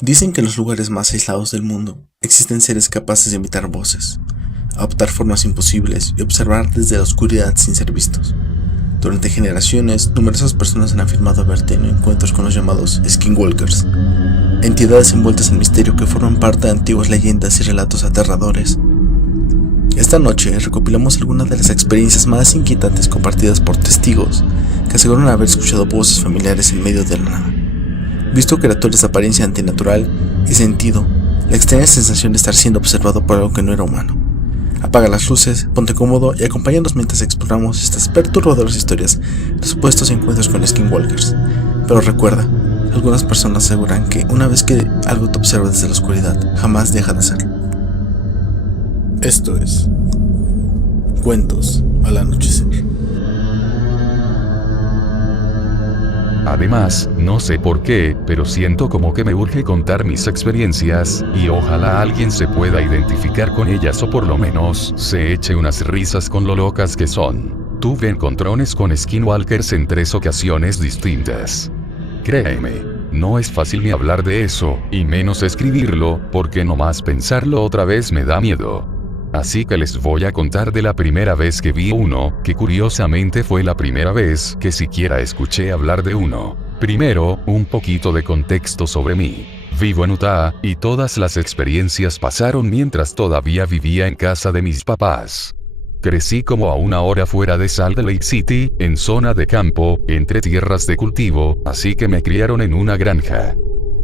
Dicen que en los lugares más aislados del mundo existen seres capaces de imitar voces, adoptar formas imposibles y observar desde la oscuridad sin ser vistos. Durante generaciones, numerosas personas han afirmado haber tenido encuentros con los llamados Skinwalkers, entidades envueltas en misterio que forman parte de antiguas leyendas y relatos aterradores. Esta noche recopilamos algunas de las experiencias más inquietantes compartidas por testigos que aseguran haber escuchado voces familiares en medio de la nada, visto criaturas de apariencia antinatural y sentido la extraña sensación de estar siendo observado por algo que no era humano. Apaga las luces, ponte cómodo y acompáñanos mientras exploramos estas perturbadoras historias de supuestos encuentros con Skinwalkers. Pero recuerda, algunas personas aseguran que una vez que algo te observa desde la oscuridad, jamás deja de serlo. Esto es Cuentos al Anochecer. Además, no sé por qué, pero siento como que me urge contar mis experiencias, y ojalá alguien se pueda identificar con ellas o por lo menos se eche unas risas con lo locas que son. Tuve encontrones con Skinwalkers en 3 ocasiones distintas. Créeme, no es fácil ni hablar de eso, y menos escribirlo, porque nomás pensarlo otra vez me da miedo. Así que les voy a contar de la primera vez que vi uno, que curiosamente fue la primera vez que siquiera escuché hablar de uno. Primero, un poquito de contexto sobre mí. Vivo en Utah, y todas las experiencias pasaron mientras todavía vivía en casa de mis papás. Crecí como a 1 hora fuera de Salt Lake City, en zona de campo, entre tierras de cultivo, así que me criaron en una granja.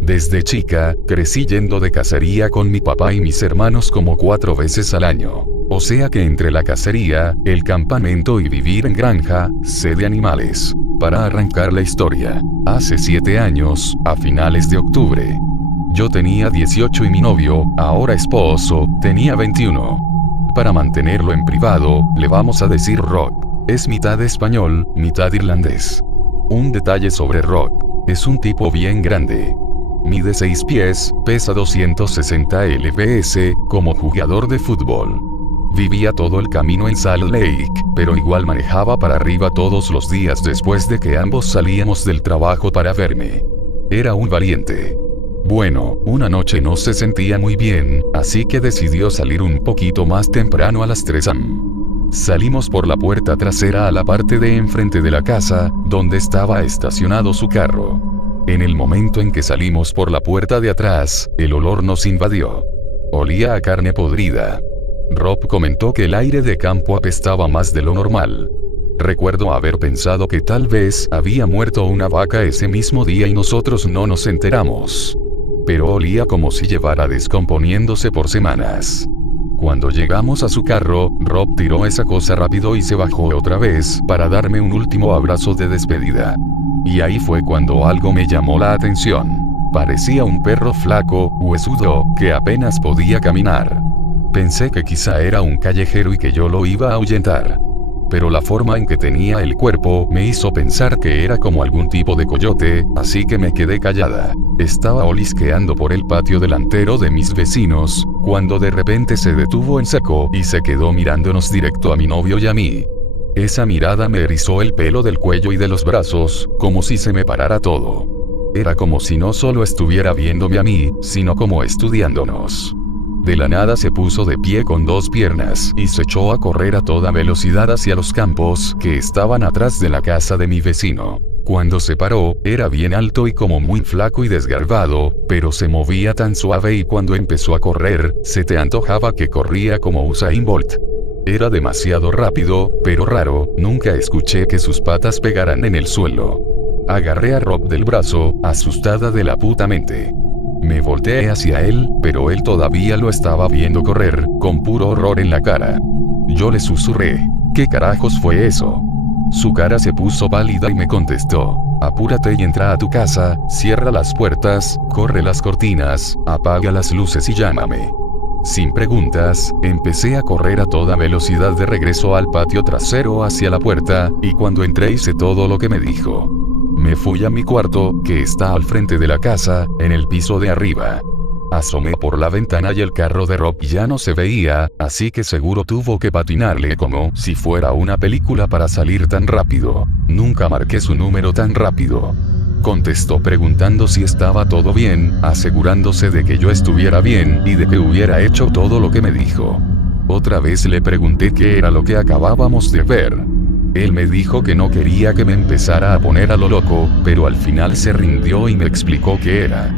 Desde chica, crecí yendo de cacería con mi papá y mis hermanos como 4 veces al año. O sea que entre la cacería, el campamento y vivir en granja, sé de animales. Para arrancar la historia, hace 7 años, a finales de octubre. Yo tenía 18 y mi novio, ahora esposo, tenía 21. Para mantenerlo en privado, le vamos a decir Rob. Es mitad español, mitad irlandés. Un detalle sobre Rob. Es un tipo bien grande. Mide 6 pies, pesa 260 lbs, como jugador de fútbol. Vivía todo el camino en Salt Lake, pero igual manejaba para arriba todos los días después de que ambos salíamos del trabajo para verme. Era un valiente. Bueno, una noche no se sentía muy bien, así que decidió salir un poquito más temprano a las 3 am. Salimos por la puerta trasera a la parte de enfrente de la casa, donde estaba estacionado su carro. En el momento en que salimos por la puerta de atrás, el olor nos invadió. Olía a carne podrida. Rob comentó que el aire de campo apestaba más de lo normal. Recuerdo haber pensado que tal vez había muerto una vaca ese mismo día y nosotros no nos enteramos. Pero olía como si llevara descomponiéndose por semanas. Cuando llegamos a su carro, Rob tiró esa cosa rápido y se bajó otra vez para darme un último abrazo de despedida. Y ahí fue cuando algo me llamó la atención. Parecía un perro flaco, huesudo, que apenas podía caminar. Pensé que quizá era un callejero y que yo lo iba a ahuyentar. Pero la forma en que tenía el cuerpo me hizo pensar que era como algún tipo de coyote, así que me quedé callada. Estaba olisqueando por el patio delantero de mis vecinos, cuando de repente se detuvo en seco y se quedó mirándonos directo a mi novio y a mí. Esa mirada me erizó el pelo del cuello y de los brazos, como si se me parara todo. Era como si no solo estuviera viéndome a mí, sino como estudiándonos. De la nada se puso de pie con 2 piernas y se echó a correr a toda velocidad hacia los campos que estaban atrás de la casa de mi vecino. Cuando se paró, era bien alto y como muy flaco y desgarbado, pero se movía tan suave y cuando empezó a correr, se te antojaba que corría como Usain Bolt. Era demasiado rápido, pero raro, nunca escuché que sus patas pegaran en el suelo. Agarré a Rob del brazo, asustada de la puta mente. Me volteé hacia él, pero él todavía lo estaba viendo correr, con puro horror en la cara. Yo le susurré, ¿qué carajos fue eso? Su cara se puso pálida y me contestó, apúrate y entra a tu casa, cierra las puertas, corre las cortinas, apaga las luces y llámame. Sin preguntas, empecé a correr a toda velocidad de regreso al patio trasero hacia la puerta, y cuando entré hice todo lo que me dijo. Me fui a mi cuarto, que está al frente de la casa, en el piso de arriba. Asomé por la ventana y el carro de Rob ya no se veía, así que seguro tuvo que patinarle como si fuera una película para salir tan rápido. Nunca marqué su número tan rápido. contestó preguntando si estaba todo bien, asegurándose de que yo estuviera bien y de que hubiera hecho todo lo que me dijo. Otra vez le pregunté qué era lo que acabábamos de ver. Él me dijo que no quería que me empezara a poner a lo loco, pero al final se rindió y me explicó qué era.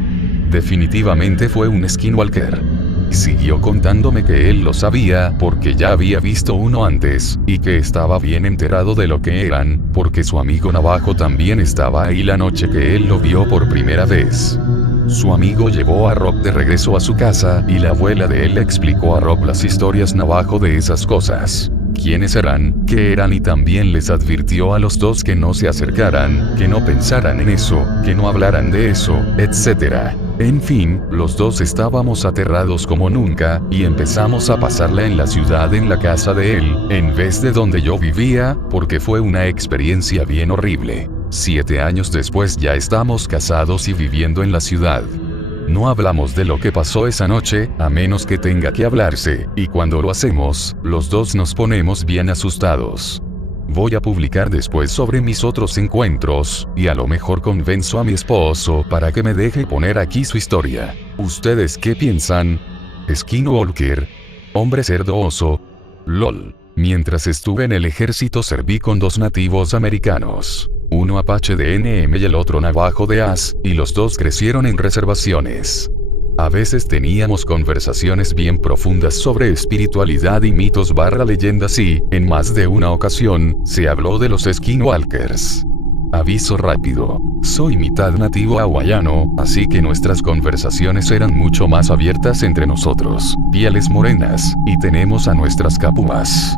Definitivamente fue un skinwalker. Siguió contándome que él lo sabía porque ya había visto uno antes, y que estaba bien enterado de lo que eran, porque su amigo Navajo también estaba ahí la noche que él lo vio por primera vez. Su amigo llevó a Rob de regreso a su casa y la abuela de él le explicó a Rob las historias Navajo de esas cosas. Quiénes eran, qué eran y también les advirtió a los dos que no se acercaran, que no pensaran en eso, que no hablaran de eso, etc. En fin, los dos estábamos aterrados como nunca, y empezamos a pasarla en la ciudad en la casa de él, en vez de donde yo vivía, porque fue una experiencia bien horrible. 7 años después ya estamos casados y viviendo en la ciudad. No hablamos de lo que pasó esa noche, a menos que tenga que hablarse, y cuando lo hacemos, los dos nos ponemos bien asustados. Voy a publicar después sobre mis otros encuentros, y a lo mejor convenzo a mi esposo para que me deje poner aquí su historia. ¿Ustedes qué piensan? Skinwalker. Hombre cerdo oso. LOL. Mientras estuve en el ejército serví con 2 nativos americanos. Uno apache de NM y el otro navajo de AS, y los dos crecieron en reservaciones. A veces teníamos conversaciones bien profundas sobre espiritualidad y mitos / leyendas y, en más de una ocasión, se habló de los skinwalkers. Aviso rápido. Soy mitad nativo hawaiano, así que nuestras conversaciones eran mucho más abiertas entre nosotros, pieles morenas, y tenemos a nuestras capuas.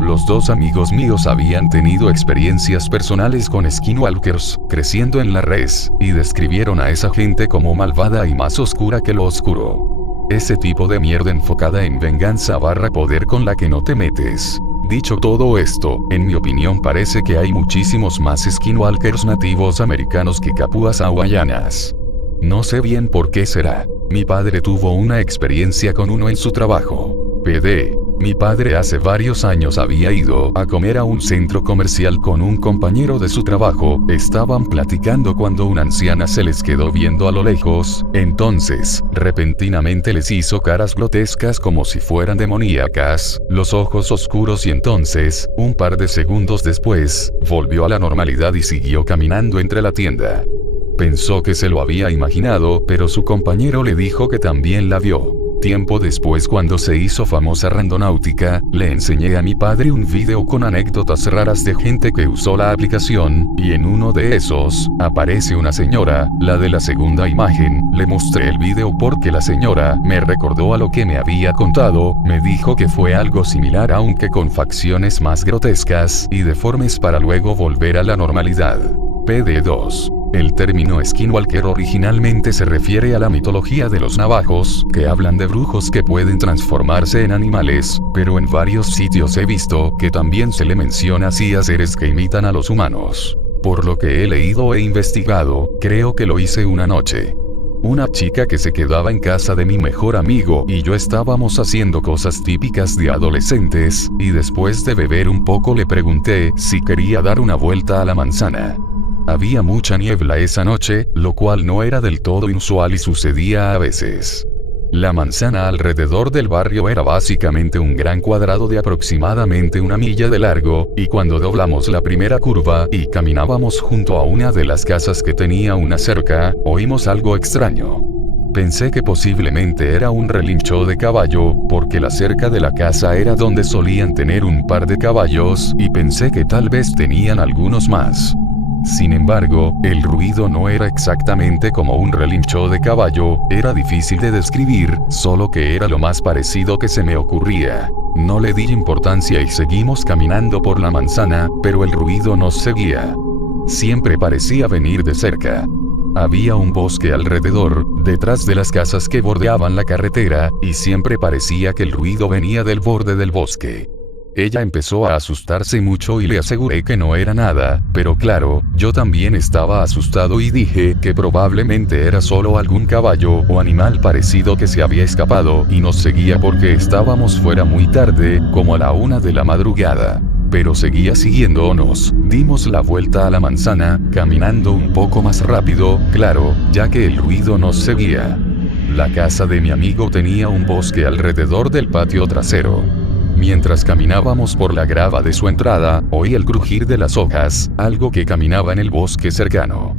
Los 2 amigos míos habían tenido experiencias personales con skinwalkers, creciendo en la res, y describieron a esa gente como malvada y más oscura que lo oscuro. Ese tipo de mierda enfocada en venganza / poder con la que no te metes. Dicho todo esto, en mi opinión parece que hay muchísimos más skinwalkers nativos americanos que capuas hawaianas. No sé bien por qué será. Mi padre tuvo una experiencia con uno en su trabajo. PD. Mi padre hace varios años había ido a comer a un centro comercial con un compañero de su trabajo, estaban platicando cuando una anciana se les quedó viendo a lo lejos, entonces, repentinamente les hizo caras grotescas como si fueran demoníacas, los ojos oscuros y entonces, un par de segundos después, volvió a la normalidad y siguió caminando entre la tienda. Pensó que se lo había imaginado, pero su compañero le dijo que también la vio. Tiempo después, cuando se hizo famosa Randonáutica, le enseñé a mi padre un video con anécdotas raras de gente que usó la aplicación, y en uno de esos, aparece una señora, la de la segunda imagen. Le mostré el video porque la señora me recordó a lo que me había contado, me dijo que fue algo similar aunque con facciones más grotescas y deformes para luego volver a la normalidad. PD2. El término skinwalker originalmente se refiere a la mitología de los navajos, que hablan de brujos que pueden transformarse en animales, pero en varios sitios he visto que también se le menciona así a seres que imitan a los humanos. Por lo que he leído e investigado, creo que lo hice una noche. Una chica que se quedaba en casa de mi mejor amigo y yo estábamos haciendo cosas típicas de adolescentes, y después de beber un poco le pregunté si quería dar una vuelta a la manzana. Había mucha niebla esa noche, lo cual no era del todo inusual y sucedía a veces. La manzana alrededor del barrio era básicamente un gran cuadrado de aproximadamente 1 milla de largo, y cuando doblamos la primera curva y caminábamos junto a una de las casas que tenía una cerca, oímos algo extraño. Pensé que posiblemente era un relincho de caballo, porque la cerca de la casa era donde solían tener un par de caballos, y pensé que tal vez tenían algunos más. Sin embargo, el ruido no era exactamente como un relincho de caballo, era difícil de describir, solo que era lo más parecido que se me ocurría. No le di importancia y seguimos caminando por la manzana, pero el ruido nos seguía. Siempre parecía venir de cerca. Había un bosque alrededor, detrás de las casas que bordeaban la carretera, y siempre parecía que el ruido venía del borde del bosque. Ella empezó a asustarse mucho y le aseguré que no era nada, pero claro, yo también estaba asustado y dije que probablemente era solo algún caballo o animal parecido que se había escapado y nos seguía porque estábamos fuera muy tarde, como a la 1 de la madrugada. pero seguía siguiéndonos. Dimos la vuelta a la manzana, caminando un poco más rápido, claro, ya que el ruido nos seguía. La casa de mi amigo tenía un bosque alrededor del patio trasero. Mientras caminábamos por la grava de su entrada, oí el crujir de las hojas, algo que caminaba en el bosque cercano.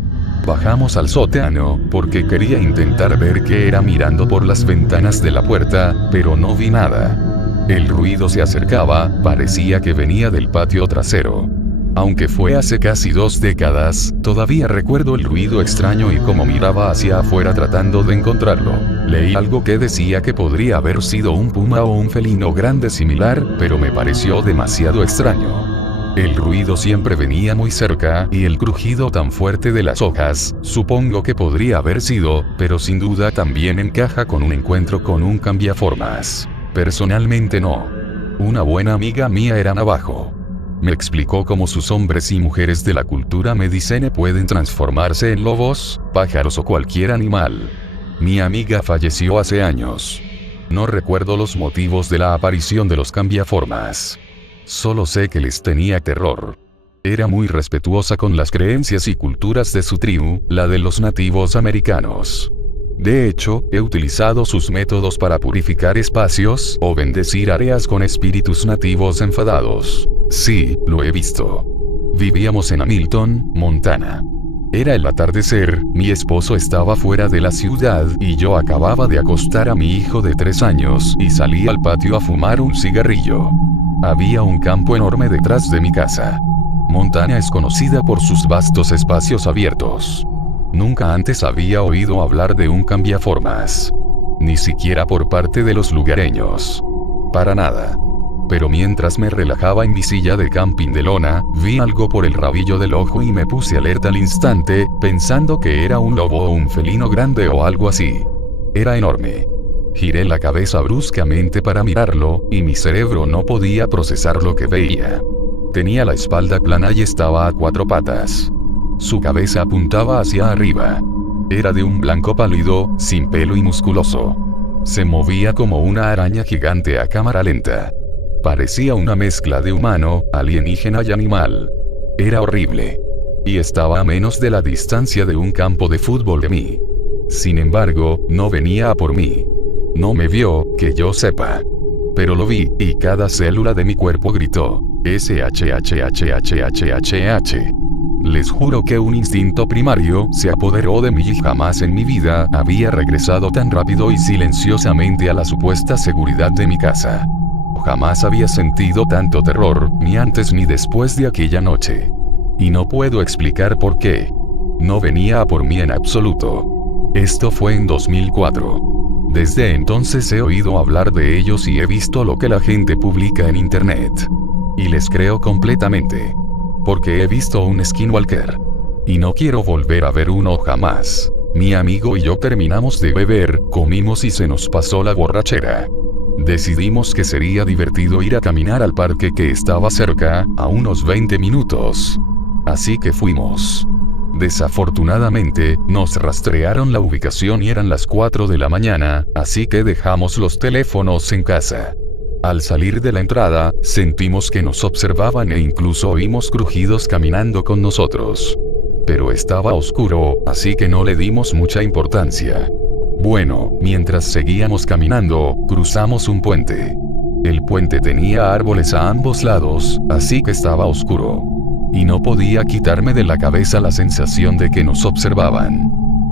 Bajamos al sótano, porque quería intentar ver qué era mirando por las ventanas de la puerta, pero no vi nada. El ruido se acercaba, parecía que venía del patio trasero. Aunque fue hace casi 2 décadas, todavía recuerdo el ruido extraño y cómo miraba hacia afuera tratando de encontrarlo. Leí algo que decía que podría haber sido un puma o un felino grande similar, pero me pareció demasiado extraño. El ruido siempre venía muy cerca, y el crujido tan fuerte de las hojas, supongo que podría haber sido, pero sin duda también encaja con un encuentro con un cambiaformas. Personalmente no. Una buena amiga mía era navajo. Me explicó cómo sus hombres y mujeres de la cultura medicene pueden transformarse en lobos, pájaros o cualquier animal. Mi amiga falleció hace años. No recuerdo los motivos de la aparición de los cambiaformas. Solo sé que les tenía terror. Era muy respetuosa con las creencias y culturas de su tribu, la de los nativos americanos. De hecho, he utilizado sus métodos para purificar espacios o bendecir áreas con espíritus nativos enfadados. Sí, lo he visto. Vivíamos en Hamilton, Montana. Era el atardecer, mi esposo estaba fuera de la ciudad y yo acababa de acostar a mi hijo de 3 años y salí al patio a fumar un cigarrillo. Había un campo enorme detrás de mi casa. Montana es conocida por sus vastos espacios abiertos. Nunca antes había oído hablar de un cambiaformas. Ni siquiera por parte de los lugareños. Para nada. Pero mientras me relajaba en mi silla de camping de lona, vi algo por el rabillo del ojo y me puse alerta al instante, pensando que era un lobo o un felino grande o algo así. Era enorme. Giré la cabeza bruscamente para mirarlo, y mi cerebro no podía procesar lo que veía. Tenía la espalda plana y estaba a 4 patas. Su cabeza apuntaba hacia arriba. Era de un blanco pálido, sin pelo y musculoso. Se movía como una araña gigante a cámara lenta. Parecía una mezcla de humano, alienígena y animal. Era horrible. Y estaba a menos de la distancia de un campo de fútbol de mí. Sin embargo, no venía a por mí. No me vio, que yo sepa. Pero lo vi, y cada célula de mi cuerpo gritó, SHHHHHH. Les juro que un instinto primario se apoderó de mí y jamás en mi vida había regresado tan rápido y silenciosamente a la supuesta seguridad de mi casa. Jamás había sentido tanto terror, ni antes ni después de aquella noche. Y no puedo explicar por qué. No venía a por mí en absoluto. Esto fue en 2004. Desde entonces he oído hablar de ellos y he visto lo que la gente publica en internet. Y les creo completamente. Porque he visto un skinwalker. Y no quiero volver a ver uno jamás. Mi amigo y yo terminamos de beber, comimos y se nos pasó la borrachera. Decidimos que sería divertido ir a caminar al parque que estaba cerca, a unos 20 minutos. Así que fuimos. Desafortunadamente, nos rastrearon la ubicación y eran las 4 de la mañana, así que dejamos los teléfonos en casa. Al salir de la entrada, sentimos que nos observaban e incluso oímos crujidos caminando con nosotros. Pero estaba oscuro, así que no le dimos mucha importancia. Bueno, mientras seguíamos caminando, cruzamos un puente. El puente tenía árboles a ambos lados, así que estaba oscuro. Y no podía quitarme de la cabeza la sensación de que nos observaban.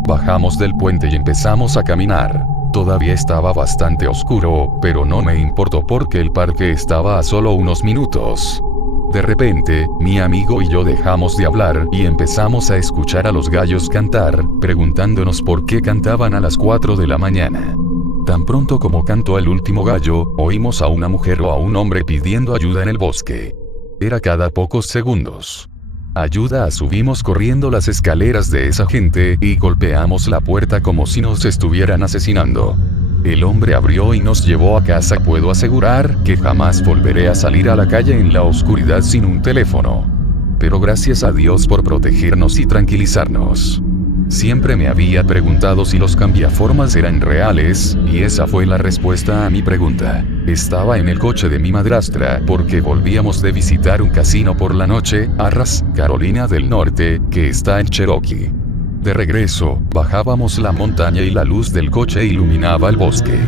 Bajamos del puente y empezamos a caminar. Todavía estaba bastante oscuro, pero no me importó porque el parque estaba a solo unos minutos. De repente, mi amigo y yo dejamos de hablar y empezamos a escuchar a los gallos cantar, preguntándonos por qué cantaban a las 4 de la mañana. Tan pronto como cantó el último gallo, oímos a una mujer o a un hombre pidiendo ayuda en el bosque. Era cada pocos segundos. Ayuda, subimos corriendo las escaleras de esa gente y golpeamos la puerta como si nos estuvieran asesinando. El hombre abrió y nos llevó a casa. Puedo asegurar que jamás volveré a salir a la calle en la oscuridad sin un teléfono. Pero gracias a Dios por protegernos y tranquilizarnos. Siempre me había preguntado si los cambiaformas eran reales, y esa fue la respuesta a mi pregunta. Estaba en el coche de mi madrastra porque volvíamos de visitar un casino por la noche, Arras, Carolina del Norte, que está en Cherokee. De regreso, bajábamos la montaña y la luz del coche iluminaba el bosque.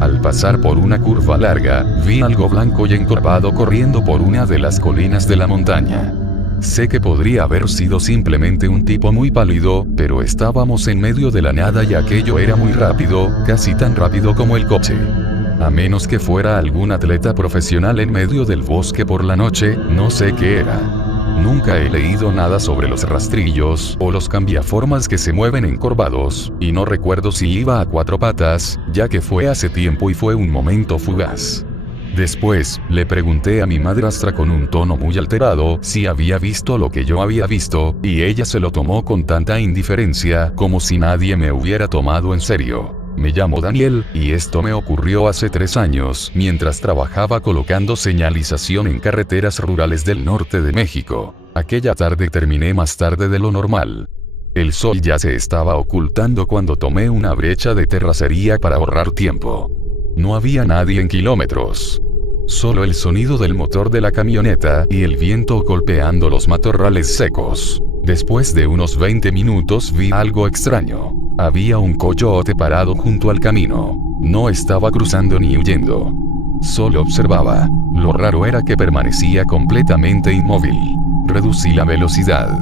Al pasar por una curva larga, vi algo blanco y encorvado corriendo por una de las colinas de la montaña. Sé que podría haber sido simplemente un tipo muy pálido, pero estábamos en medio de la nada y aquello era muy rápido, casi tan rápido como el coche. A menos que fuera algún atleta profesional en medio del bosque por la noche, no sé qué era. Nunca he leído nada sobre los rastrillos o los cambiaformas que se mueven encorvados, y no recuerdo si iba a 4 patas, ya que fue hace tiempo y fue un momento fugaz. Después, le pregunté a mi madrastra con un tono muy alterado si había visto lo que yo había visto, y ella se lo tomó con tanta indiferencia como si nadie me hubiera tomado en serio. Me llamo Daniel, y esto me ocurrió hace 3 años, mientras trabajaba colocando señalización en carreteras rurales del norte de México. Aquella tarde terminé más tarde de lo normal. El sol ya se estaba ocultando cuando tomé una brecha de terracería para ahorrar tiempo. No había nadie en kilómetros. Solo el sonido del motor de la camioneta y el viento golpeando los matorrales secos. Después de unos 20 minutos vi algo extraño. Había un coyote parado junto al camino. No estaba cruzando ni huyendo. Solo observaba. Lo raro era que permanecía completamente inmóvil. Reducí la velocidad.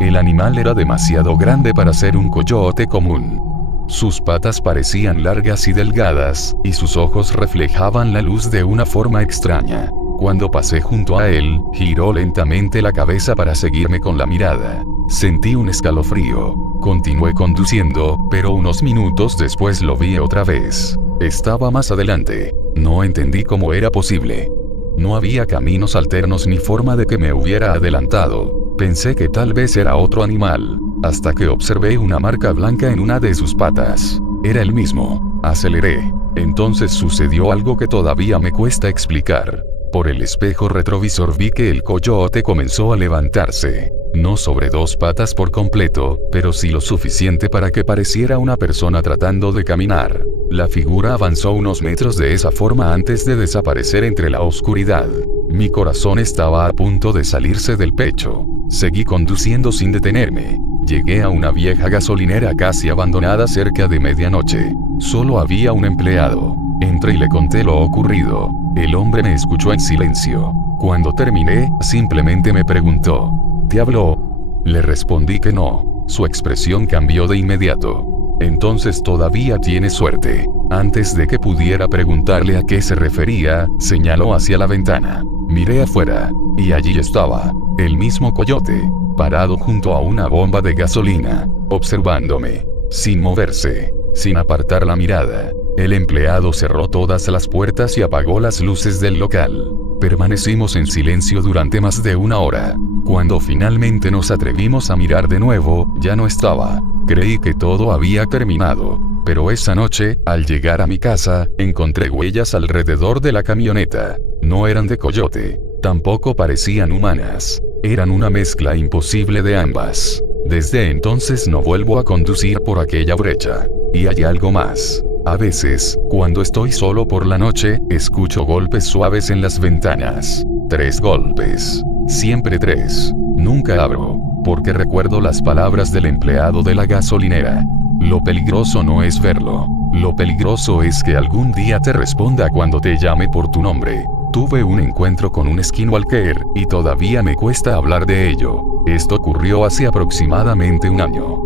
El animal era demasiado grande para ser un coyote común. Sus patas parecían largas y delgadas, y sus ojos reflejaban la luz de una forma extraña. Cuando pasé junto a él, giró lentamente la cabeza para seguirme con la mirada. Sentí un escalofrío. Continué conduciendo, pero unos minutos después lo vi otra vez. Estaba más adelante. No entendí cómo era posible. No había caminos alternos ni forma de que me hubiera adelantado. Pensé que tal vez era otro animal, hasta que observé una marca blanca en una de sus patas. Era el mismo. Aceleré. Entonces sucedió algo que todavía me cuesta explicar. Por el espejo retrovisor vi que el coyote comenzó a levantarse. No sobre 2 patas por completo, pero sí lo suficiente para que pareciera una persona tratando de caminar. La figura avanzó unos metros de esa forma antes de desaparecer entre la oscuridad. Mi corazón estaba a punto de salirse del pecho. Seguí conduciendo sin detenerme. Llegué a una vieja gasolinera casi abandonada cerca de medianoche. Solo había un empleado. Entré y le conté lo ocurrido. El hombre me escuchó en silencio. Cuando terminé, simplemente me preguntó: ¿te habló? Le respondí que no. Su expresión cambió de inmediato. Entonces todavía tiene suerte. Antes de que pudiera preguntarle a qué se refería, señaló hacia la ventana. Miré afuera, y allí estaba, el mismo coyote, parado junto a una bomba de gasolina, observándome, sin moverse, sin apartar la mirada. El empleado cerró todas las puertas y apagó las luces del local. Permanecimos en silencio durante más de 1 hora. Cuando finalmente nos atrevimos a mirar de nuevo, ya no estaba. Creí que todo había terminado. Pero esa noche, al llegar a mi casa, encontré huellas alrededor de la camioneta. No eran de coyote. Tampoco parecían humanas. Eran una mezcla imposible de ambas. Desde entonces no vuelvo a conducir por aquella brecha. Y hay algo más. A veces, cuando estoy solo por la noche, escucho golpes suaves en las ventanas. 3 golpes. Siempre 3. Nunca abro, porque recuerdo las palabras del empleado de la gasolinera. Lo peligroso no es verlo. Lo peligroso es que algún día te responda cuando te llame por tu nombre. Tuve un encuentro con un skinwalker, y todavía me cuesta hablar de ello. Esto ocurrió hace aproximadamente 1 año.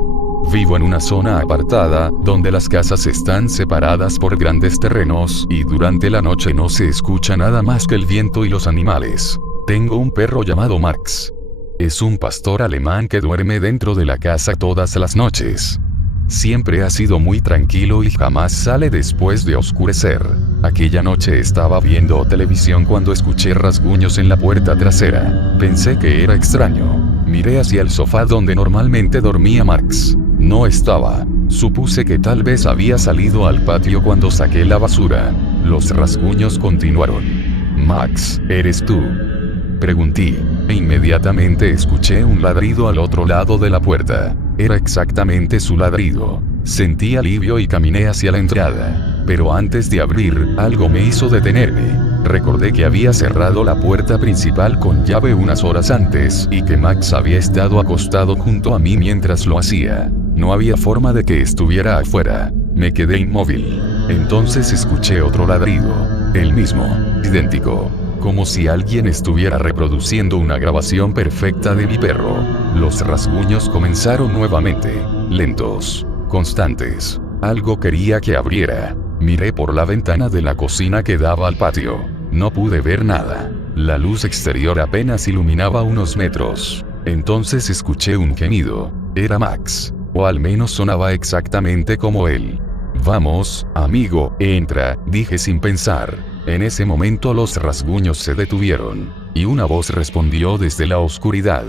Vivo en una zona apartada, donde las casas están separadas por grandes terrenos, y durante la noche no se escucha nada más que el viento y los animales. Tengo un perro llamado Max. Es un pastor alemán que duerme dentro de la casa todas las noches. Siempre ha sido muy tranquilo y jamás sale después de oscurecer. Aquella noche estaba viendo televisión cuando escuché rasguños en la puerta trasera. Pensé que era extraño. Miré hacia el sofá donde normalmente dormía Max. No estaba. Supuse que tal vez había salido al patio cuando saqué la basura. Los rasguños continuaron. «Max, ¿eres tú?», pregunté, e inmediatamente escuché un ladrido al otro lado de la puerta. Era exactamente su ladrido. Sentí alivio y caminé hacia la entrada. Pero antes de abrir, algo me hizo detenerme. Recordé que había cerrado la puerta principal con llave unas horas antes y que Max había estado acostado junto a mí mientras lo hacía. No había forma de que estuviera afuera. Me quedé inmóvil. Entonces escuché otro ladrido. El mismo, idéntico. Como si alguien estuviera reproduciendo una grabación perfecta de mi perro. Los rasguños comenzaron nuevamente. Lentos. Constantes. Algo quería que abriera. Miré por la ventana de la cocina que daba al patio. No pude ver nada. La luz exterior apenas iluminaba unos metros. Entonces escuché un gemido. Era Max. O al menos sonaba exactamente como él. Vamos, amigo, entra, dije sin pensar. En ese momento los rasguños se detuvieron. Y una voz respondió desde la oscuridad.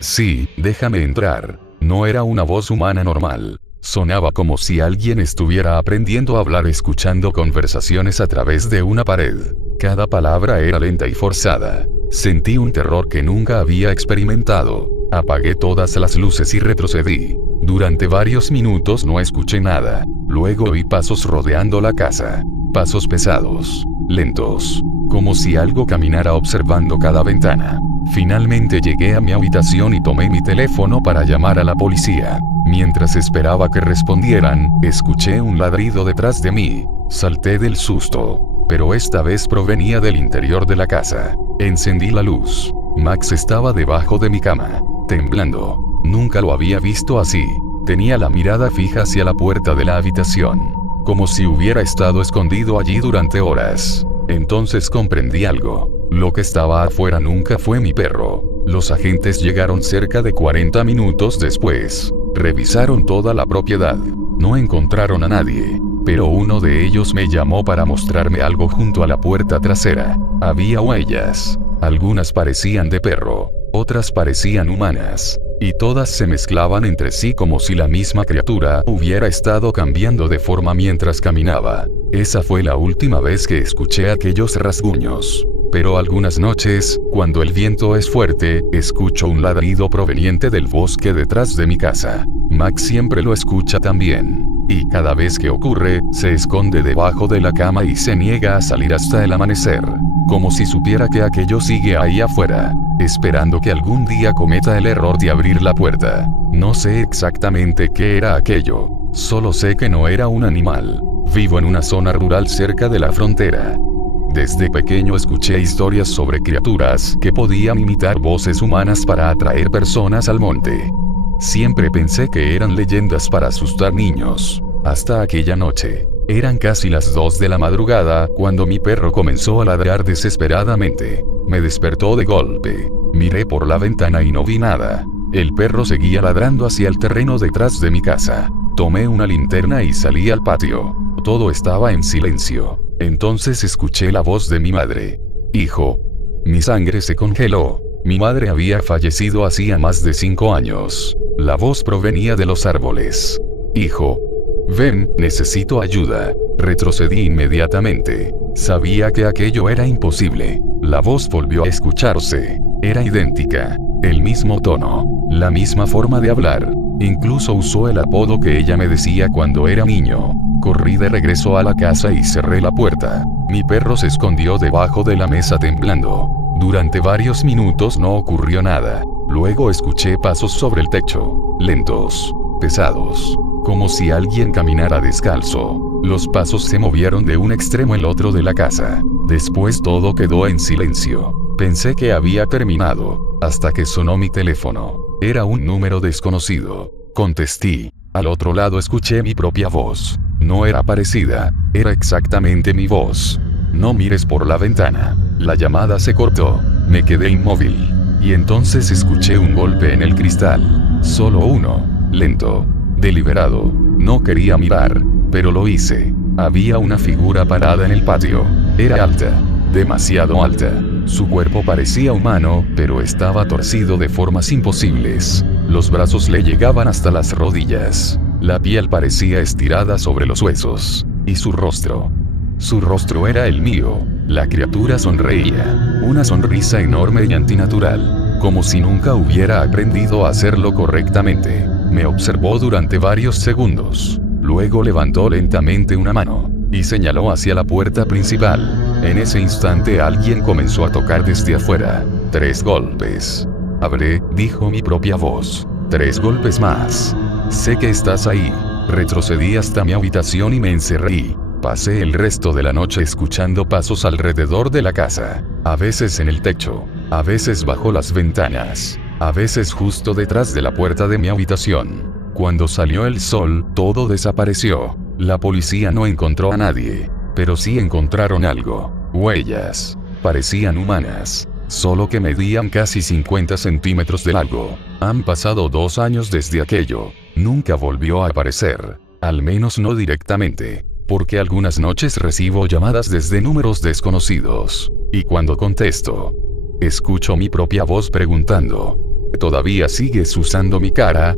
Sí, déjame entrar. No era una voz humana normal. Sonaba como si alguien estuviera aprendiendo a hablar escuchando conversaciones a través de una pared. Cada palabra era lenta y forzada. Sentí un terror que nunca había experimentado. Apagué todas las luces y retrocedí. Durante varios minutos no escuché nada. Luego oí pasos rodeando la casa. Pasos pesados, lentos, como si algo caminara observando cada ventana. Finalmente llegué a mi habitación y tomé mi teléfono para llamar a la policía. Mientras esperaba que respondieran, escuché un ladrido detrás de mí. Salté del susto, pero esta vez provenía del interior de la casa. Encendí la luz. Max estaba debajo de mi cama, temblando. Nunca lo había visto así. Tenía la mirada fija hacia la puerta de la habitación, como si hubiera estado escondido allí durante horas. Entonces comprendí algo. Lo que estaba afuera nunca fue mi perro. Los agentes llegaron cerca de 40 minutos después. Revisaron toda la propiedad. No encontraron a nadie. Pero uno de ellos me llamó para mostrarme algo junto a la puerta trasera. Había huellas. Algunas parecían de perro. Otras parecían humanas. Y todas se mezclaban entre sí como si la misma criatura hubiera estado cambiando de forma mientras caminaba. Esa fue la última vez que escuché aquellos rasguños. Pero algunas noches, cuando el viento es fuerte, escucho un ladrido proveniente del bosque detrás de mi casa. Max siempre lo escucha también. Y cada vez que ocurre, se esconde debajo de la cama y se niega a salir hasta el amanecer. Como si supiera que aquello sigue ahí afuera, esperando que algún día cometa el error de abrir la puerta. No sé exactamente qué era aquello. Solo sé que no era un animal. Vivo en una zona rural cerca de la frontera. Desde pequeño escuché historias sobre criaturas que podían imitar voces humanas para atraer personas al monte. Siempre pensé que eran leyendas para asustar niños. Hasta aquella noche. Eran casi las 2 de la madrugada cuando mi perro comenzó a ladrar desesperadamente. Me despertó de golpe. Miré por la ventana y no vi nada. El perro seguía ladrando hacia el terreno detrás de mi casa. Tomé una linterna y salí al patio. Todo estaba en silencio. Entonces escuché la voz de mi madre. Hijo. Mi sangre se congeló. Mi madre había fallecido hacía más de 5 años. La voz provenía de los árboles. Hijo. Ven, necesito ayuda. Retrocedí inmediatamente. Sabía que aquello era imposible. La voz volvió a escucharse. Era idéntica. El mismo tono. La misma forma de hablar. Incluso usó el apodo que ella me decía cuando era niño. Corrí de regreso a la casa y cerré la puerta. Mi perro se escondió debajo de la mesa temblando. Durante varios minutos no ocurrió nada. Luego escuché pasos sobre el techo. Lentos. Pesados. Como si alguien caminara descalzo. Los pasos se movieron de un extremo al otro de la casa. Después todo quedó en silencio. Pensé que había terminado, hasta que sonó mi teléfono. Era un número desconocido. Contesté. Al otro lado escuché mi propia voz. No era parecida, era exactamente mi voz. No mires por la ventana. La llamada se cortó. Me quedé inmóvil. Y entonces escuché un golpe en el cristal. Solo uno. Lento. Deliberado. No quería mirar, pero lo hice. Había una figura parada en el patio. Era alta. Demasiado alta. Su cuerpo parecía humano, pero estaba torcido de formas imposibles. Los brazos le llegaban hasta las rodillas. La piel parecía estirada sobre los huesos. Y su rostro. Su rostro era el mío. La criatura sonreía. Una sonrisa enorme y antinatural. Como si nunca hubiera aprendido a hacerlo correctamente. Me observó durante varios segundos. Luego levantó lentamente una mano y señaló hacia la puerta principal. En ese instante alguien comenzó a tocar desde afuera. 3 golpes. Abre, dijo mi propia voz. 3 golpes más. Sé que estás ahí. Retrocedí hasta mi habitación y me encerré. Pasé el resto de la noche escuchando pasos alrededor de la casa. A veces en el techo. A veces bajo las ventanas. A veces justo detrás de la puerta de mi habitación. Cuando salió el sol, todo desapareció. La policía no encontró a nadie. Pero sí encontraron algo. Huellas. Parecían humanas. Solo que medían casi 50 centímetros de largo. Han pasado 2 años desde aquello. Nunca volvió a aparecer. Al menos no directamente. Porque algunas noches recibo llamadas desde números desconocidos. Y cuando contesto, escucho mi propia voz preguntando: ¿todavía sigues usando mi cara?